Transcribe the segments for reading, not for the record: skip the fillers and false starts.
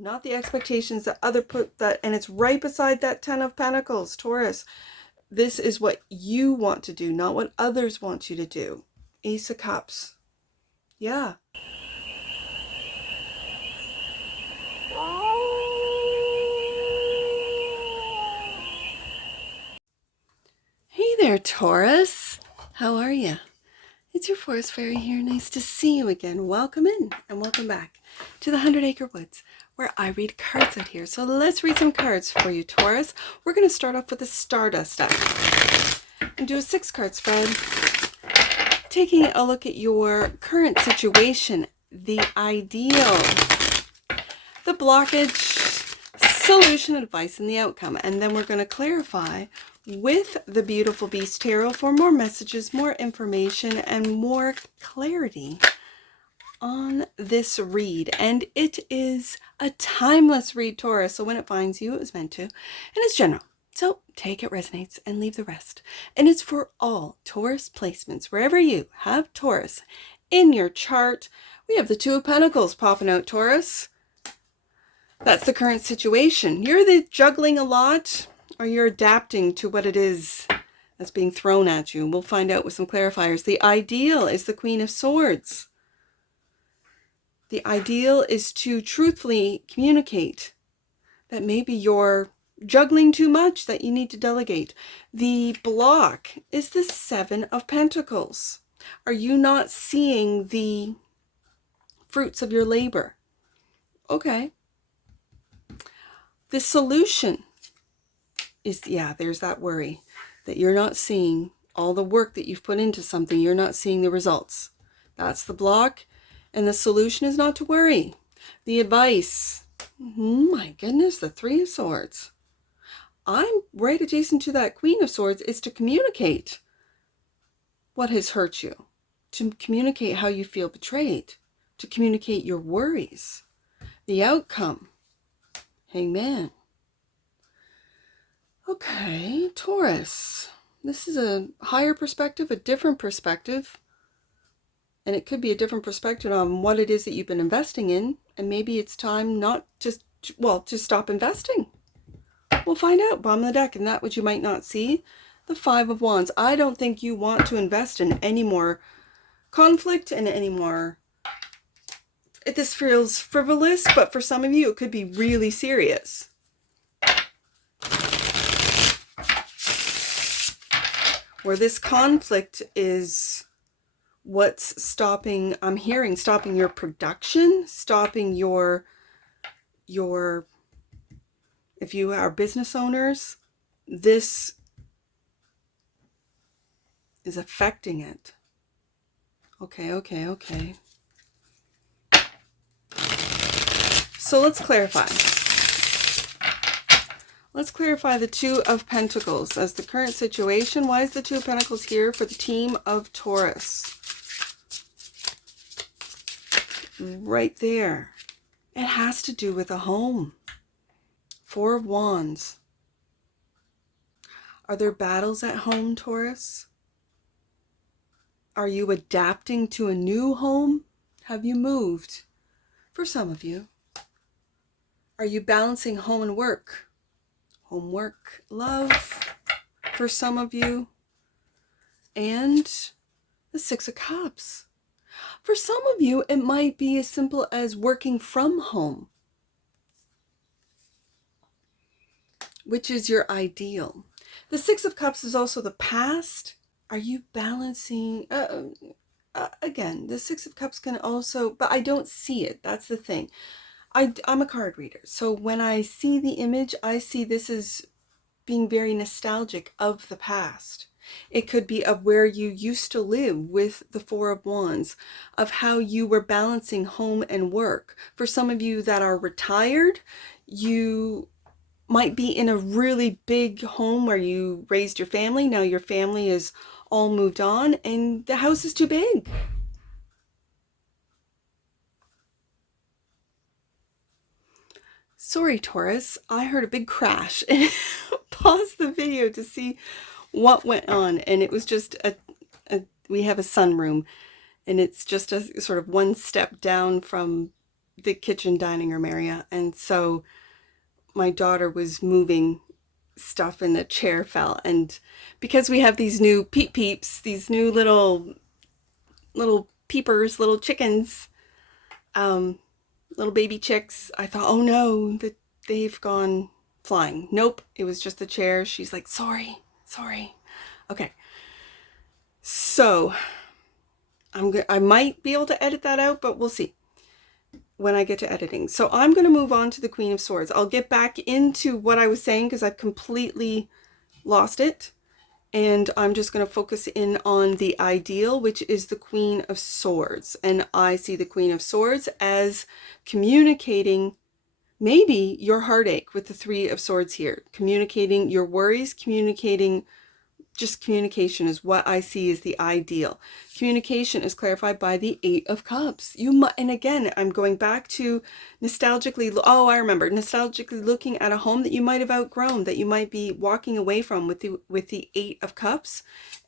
not the expectations that other put that, and it's right beside that 10 of Pentacles, Taurus. This is what you want to do, not what others want you to do. Ace of Cups. Yeah. Hey there, Taurus. How are you? It's your forest fairy here. Nice to see you again. Welcome in and welcome back to the 100 Acre Woods, where I read cards out here. So let's read some cards for you, Taurus. We're going to start off with the Stardust deck and do a 6-card spread, taking a look at your current situation, the ideal, the blockage, solution, advice, and the outcome. And then we're going to clarify with the Beautiful Beast Tarot for more messages, more information, and more clarity on this read. And it is a timeless read, Taurus. So when it finds you, it was meant to. And it's general. So take it resonates and leave the rest. And it's for all Taurus placements. Wherever you have Taurus in your chart, we have the 2 of Pentacles popping out, Taurus. That's the current situation. You're the juggling a lot, or you're adapting to what it is that's being thrown at you. We'll find out with some clarifiers. The ideal is the Queen of Swords. The ideal is to truthfully communicate that maybe you're juggling too much, that you need to delegate. The block is the 7 of Pentacles. Are you not seeing the fruits of your labor? Okay. The solution is, yeah, there's that worry that you're not seeing all the work that you've put into something. You're not seeing the results. That's the block. And the solution is not to worry. The advice, my goodness, the 3 of Swords. I'm right adjacent to that Queen of Swords, is to communicate what has hurt you, to communicate how you feel betrayed, to communicate your worries. The outcome, Hangman. Okay, Taurus, this is a higher perspective, a different perspective, and it could be a different perspective on what it is that you've been investing in, and maybe it's time not just, well, to stop investing. We'll find out, bottom of the deck, and that which you might not see, the 5 of Wands. I don't think you want to invest in any more conflict and any more, this feels frivolous, but for some of you, it could be really serious. Where this conflict is what's stopping, I'm hearing, stopping your production, stopping your, if you are business owners, this is affecting it. Okay. So let's clarify. Let's clarify the 2 of Pentacles as the current situation. Why is the 2 of Pentacles here for the team of Taurus? Right there. It has to do with a home. 4 of Wands. Are there battles at home, Taurus? Are you adapting to a new home? Have you moved? For some of you. Are you balancing home and work? Homework, love, for some of you. And the 6 of Cups. For some of you, it might be as simple as working from home, which is your ideal. The 6 of Cups is also the past. Are you balancing? Again, the 6 of Cups can also, but I don't see it. That's the thing. I'm a card reader. So when I see the image, I see this as being very nostalgic of the past. It could be of where you used to live with the 4 of Wands, of how you were balancing home and work. For some of you that are retired, you might be in a really big home where you raised your family. Now your family is all moved on and the house is too big. Sorry, Taurus, I heard a big crash and paused the video to see what went on. And it was just we have a sunroom and it's just a sort of one step down from the kitchen dining room area. And so my daughter was moving stuff and the chair fell. And because we have these new peeps, these new little peepers, little chickens, little baby chicks, I thought, oh no, that they've gone flying. Nope, it was just the chair. She's like, sorry. Okay. So I might be able to edit that out, but we'll see when I get to editing. So I'm going to move on to the Queen of Swords. I'll get back into what I was saying because I've completely lost it. And I'm just going to focus in on the ideal, which is the Queen of Swords. And I see the Queen of Swords as communicating maybe your heartache with the Three of Swords here. Communicating your worries, just communication is what I see as the ideal. Communication is clarified by the Eight of Cups. And again, I'm going back to nostalgically looking at a home that you might have outgrown, that you might be walking away from with the Eight of Cups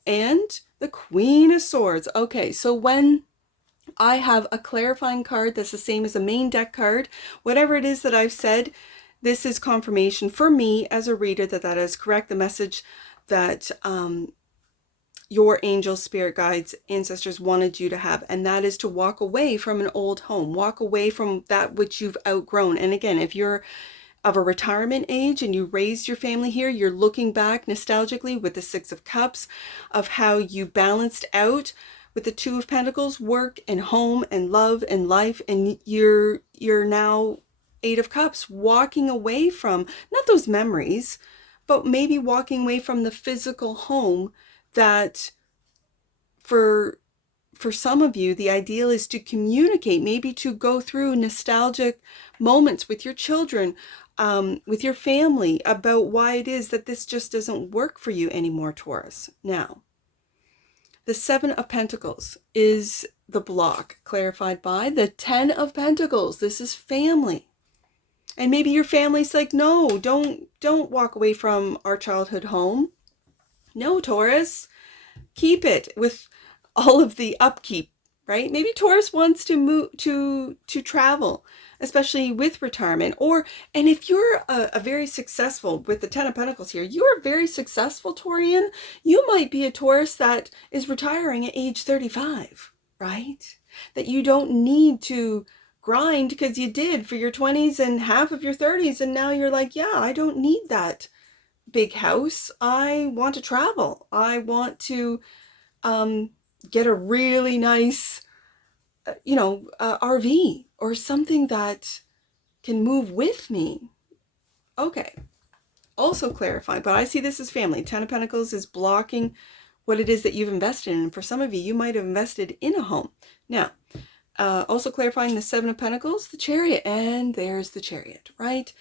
and the Queen of Swords. Okay, so when I have a clarifying card that's the same as a main deck card, whatever it is that I've said, this is confirmation for me as a reader that is correct. The message that your angels, spirit guides, ancestors wanted you to have, and that is to walk away from an old home, walk away from that which you've outgrown. And again, if you're of a retirement age and you raised your family here, you're looking back nostalgically with the Six of Cups of how you balanced out with the Two of Pentacles, work and home and love and life, and you're now Eight of Cups, walking away from not those memories, but maybe walking away from the physical home that for some of you, the ideal is to communicate, maybe to go through nostalgic moments with your children, with your family, about why it is that this just doesn't work for you anymore, Taurus. Now, the Seven of Pentacles is the block, clarified by the Ten of Pentacles. This is family. And maybe your family's like, no, don't walk away from our childhood home. No, Taurus, keep it with all of the upkeep, right? Maybe Taurus wants to move to travel, especially with retirement. And if you're a very successful, with the Ten of Pentacles here, you're a very successful Taurian, you might be a Taurus that is retiring at age 35, right? That you don't need to grind because you did for your 20s and half of your 30s, and now you're like, yeah, I don't need that big house. I want to travel. I want to get a really nice RV or something that can move with me. Okay, also clarifying, but I see this as family. Ten of Pentacles is blocking what it is that you've invested in. For some of you, you might have invested in a home. Now, also clarifying the Seven of Pentacles, the Chariot, and there's the Chariot, right?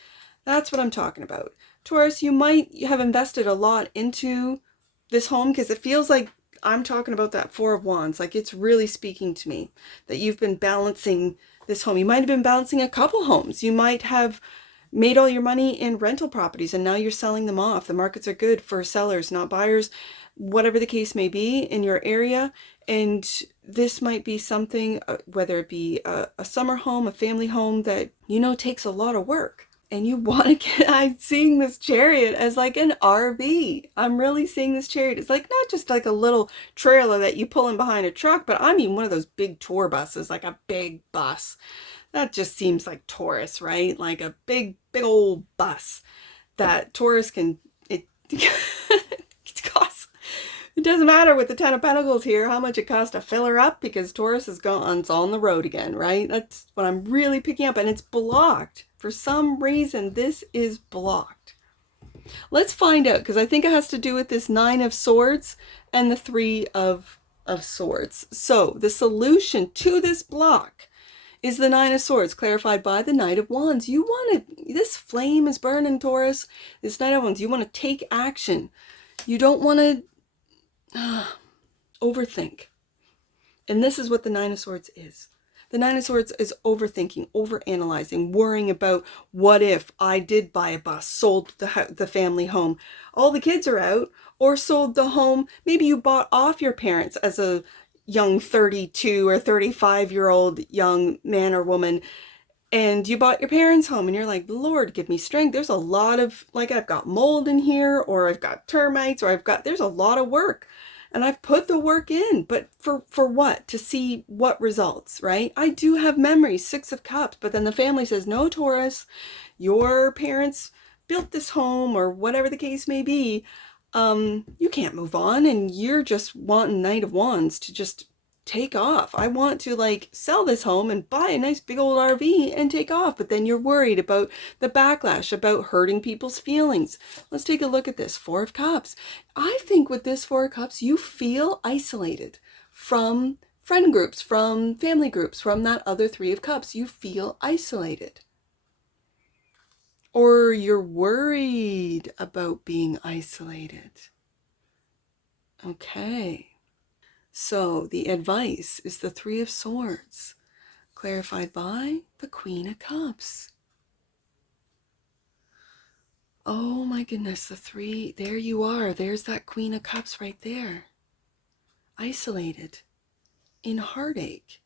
That's what I'm talking about. Taurus, you might have invested a lot into this home because it feels like I'm talking about that Four of Wands. Like it's really speaking to me that you've been balancing this home. You might have been balancing a couple homes. You might have made all your money in rental properties and now you're selling them off. The markets are good for sellers, not buyers, whatever the case may be in your area. And this might be something, whether it be a summer home, a family home that, takes a lot of work. And you want to I'm seeing this Chariot as like an RV. I'm really seeing this Chariot. It's like not just like a little trailer that you pull in behind a truck, but I mean one of those big tour buses, like a big bus. That just seems like Taurus, right? Like a big old bus that Taurus can, it costs. It doesn't matter with the Ten of Pentacles here how much it costs to fill her up because Taurus is gone, it's on the road again, right? That's what I'm really picking up, and it's blocked. For some reason, this is blocked. Let's find out, because I think it has to do with this Nine of Swords and the Three of Swords. So the solution to this block is the Nine of Swords, clarified by the Knight of Wands. This flame is burning, Taurus. This Knight of Wands, you want to take action. You don't want to overthink. And this is what the Nine of Swords is. The Nine of Swords is overthinking, overanalyzing, worrying about what if I did buy a bus, sold the family home, all the kids are out, or sold the home. Maybe you bought off your parents as a young 32 or 35-year-old young man or woman, and you bought your parents' home and you're like, Lord, give me strength. There's a lot of, like, I've got mold in here, or I've got termites, or there's a lot of work. And I've put the work in, but for what? To see what results, right? I do have memories, 6 of Cups, but then the family says, no, Taurus, your parents built this home, or whatever the case may be. You can't move on, and you're just wanting Knight of Wands to just take off. I want to like sell this home and buy a nice big old RV and take off. But then you're worried about the backlash, about hurting people's feelings. Let's take a look at this 4 of Cups. I think with this 4 of Cups, you feel isolated from friend groups, from family groups, from that other 3 of Cups. You feel isolated. Or you're worried about being isolated. Okay. So the advice is the 3 of Swords, clarified by the Queen of Cups. Oh my goodness, the 3, there you are. There's that Queen of Cups right there. Isolated, in heartache.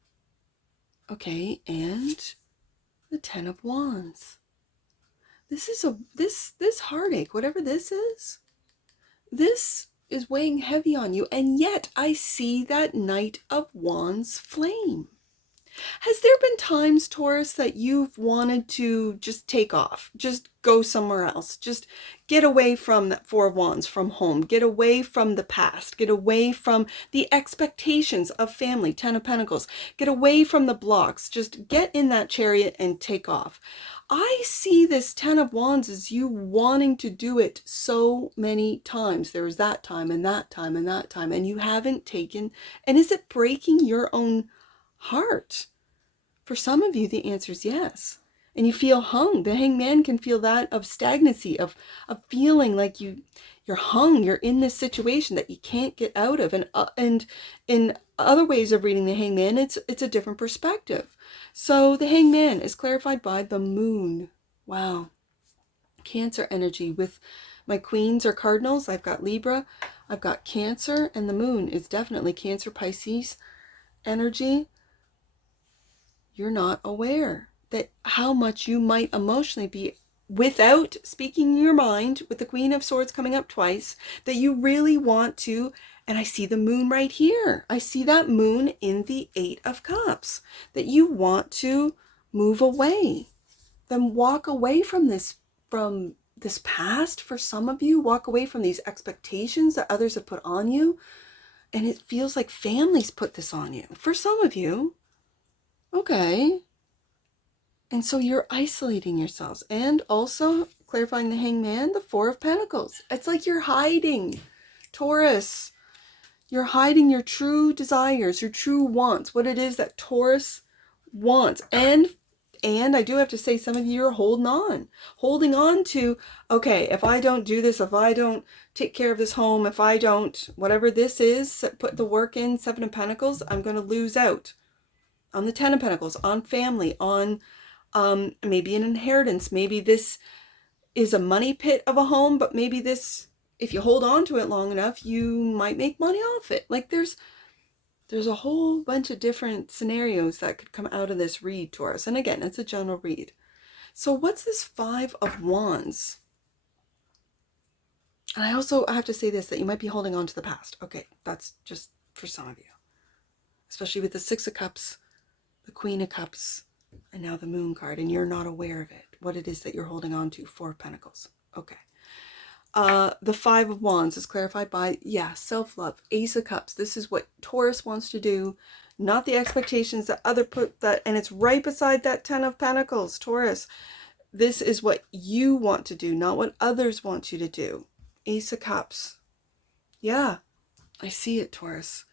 Okay, and the 10 of Wands. This is this heartache, whatever this is weighing heavy on you, and yet I see that Knight of Wands flame. Has there been times, Taurus, that you've wanted to just take off, just go somewhere else, just get away from that 4 of Wands, from home, get away from the past, get away from the expectations of family, 10 of Pentacles, get away from the blocks, just get in that chariot and take off? I see this 10 of Wands as you wanting to do it so many times. There was that time and that time and that time, and you haven't taken, and is it breaking your own heart? For some of you, the answer is yes. And you feel hung. The Hangman can feel that, of stagnancy, of feeling like you're hung. You're in this situation that you can't get out of. And in other ways of reading the Hangman, it's a different perspective. So the Hangman is clarified by the Moon. Wow. Cancer energy with my queens or cardinals. I've got Libra, I've got Cancer, and the Moon is definitely Cancer, Pisces energy. You're not aware that how much you might emotionally be, without speaking your mind, with the Queen of Swords coming up twice, that you really want to, and I see the Moon right here. I see that Moon in the 8 of Cups, that you want to move away. Then walk away from this past. For some of you, walk away from these expectations that others have put on you. And it feels like families put this on you. For some of you, okay. And so you're isolating yourselves. And also, clarifying the Hangman, the 4 of Pentacles. It's like you're hiding, Taurus. You're hiding your true desires, your true wants, what it is that Taurus wants. And I do have to say, some of you are holding on to, okay, if I don't do this, if I don't take care of this home, if I don't, whatever this is, put the work in, 7 of Pentacles, I'm going to lose out on the 10 of Pentacles, on family, on maybe an inheritance. Maybe this is a money pit of a home, but maybe this, if you hold on to it long enough, you might make money off it. Like there's a whole bunch of different scenarios that could come out of this read, Taurus. And again, it's a general read. So what's this 5 of Wands? And I also have to say this, that you might be holding on to the past. Okay, that's just for some of you. Especially with the 6 of Cups, the Queen of Cups, and now the Moon card, and you're not aware of it, what it is that you're holding on to. 4 of Pentacles. Okay. The 5 of Wands is clarified by, self-love. Ace of Cups. This is what Taurus wants to do, not the expectations that other put that, and it's right beside that 10 of Pentacles, Taurus. This is what you want to do, not what others want you to do. Ace of Cups. Yeah, I see it, Taurus.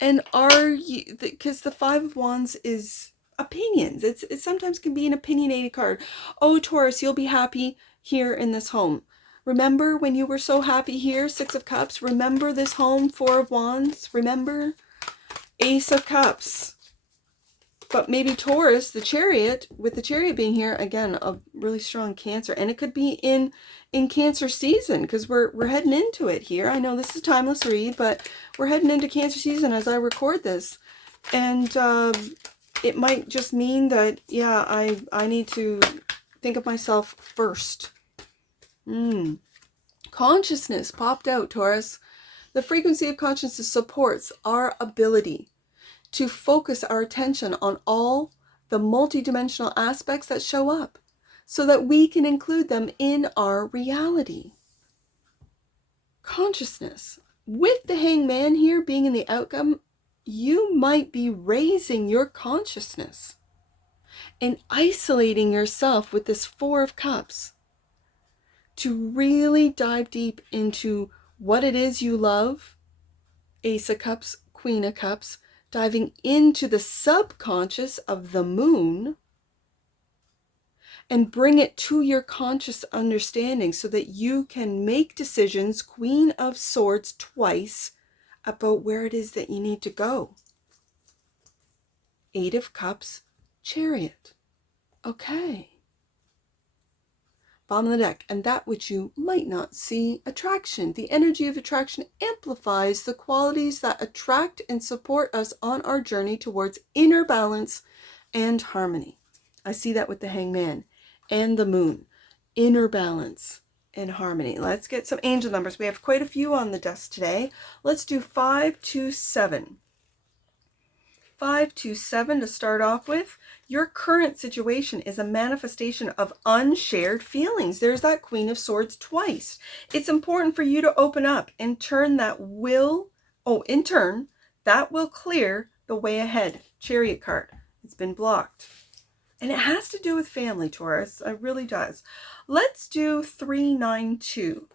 And are you, because the 5 of Wands is opinions. It sometimes can be an opinionated card. Oh, Taurus, you'll be happy here in this home. Remember when you were so happy here, 6 of Cups? Remember this home, 4 of Wands? Remember? Ace of Cups. But maybe Taurus, the Chariot, with the Chariot being here, again, a really strong Cancer. And it could be in Cancer season, because we're heading into it here. I know this is a timeless read, but we're heading into Cancer season as I record this. And it might just mean that, yeah, I need to think of myself first. Consciousness popped out, Taurus. The frequency of consciousness supports our ability to focus our attention on all the multidimensional aspects that show up so that we can include them in our reality. Consciousness. With the Hangman here being in the outcome, you might be raising your consciousness and isolating yourself with this Four of Cups to really dive deep into what it is you love. Ace of Cups, Queen of Cups, diving into the subconscious of the moon and bring it to your conscious understanding so that you can make decisions, Queen of Swords twice, about where it is that you need to go. Eight of Cups, Chariot. Okay. Bottom of the deck, and that which you might not see, attraction. The energy of attraction amplifies the qualities that attract and support us on our journey towards inner balance and harmony. I see that with the Hangman and the moon. Inner balance and harmony. Let's get some angel numbers. We have quite a few on the desk today. Let's do 527. 527 to start off with. Your current situation is a manifestation of unshared feelings. There's that Queen of Swords twice. It's important for you to open up and turn that will, in turn, that will clear the way ahead. Chariot card. It's been blocked. And it has to do with family, Taurus. It really does. Let's do 392.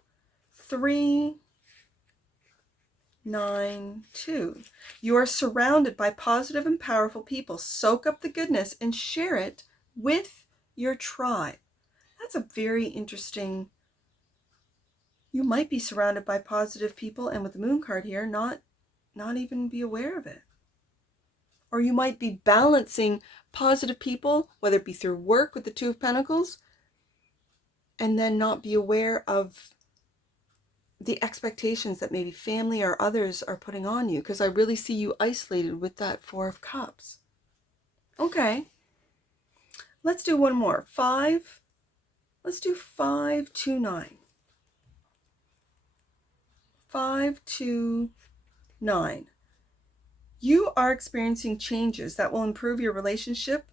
392. You are surrounded by positive and powerful people. Soak up the goodness and share it with your tribe. That's a very interesting. You might be surrounded by positive people and with the moon card here, not even be aware of it. Or you might be balancing positive people, whether it be through work with the Two of Pentacles, and then not be aware of the expectations that maybe family or others are putting on you, because I really see you isolated with that Four of Cups. Okay. Let's do one more. Let's do 529. 529. You are experiencing changes that will improve your relationship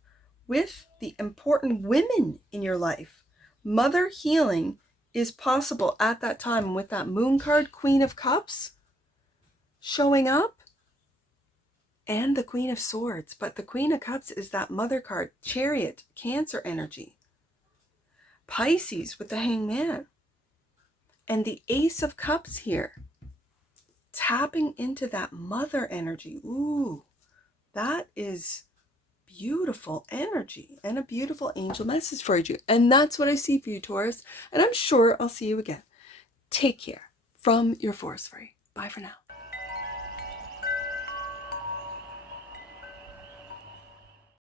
with the important women in your life. Mother healing is possible at that time with that moon card, Queen of Cups, showing up, and the Queen of Swords. But the Queen of Cups is that mother card, Chariot, Cancer energy. Pisces with the Hangman. And the Ace of Cups here. Tapping into that mother energy. Ooh, that is beautiful energy and a beautiful angel message for you. And that's what I see for you, Taurus. And I'm sure I'll see you again. Take care from your Forest Fairy. Bye for now.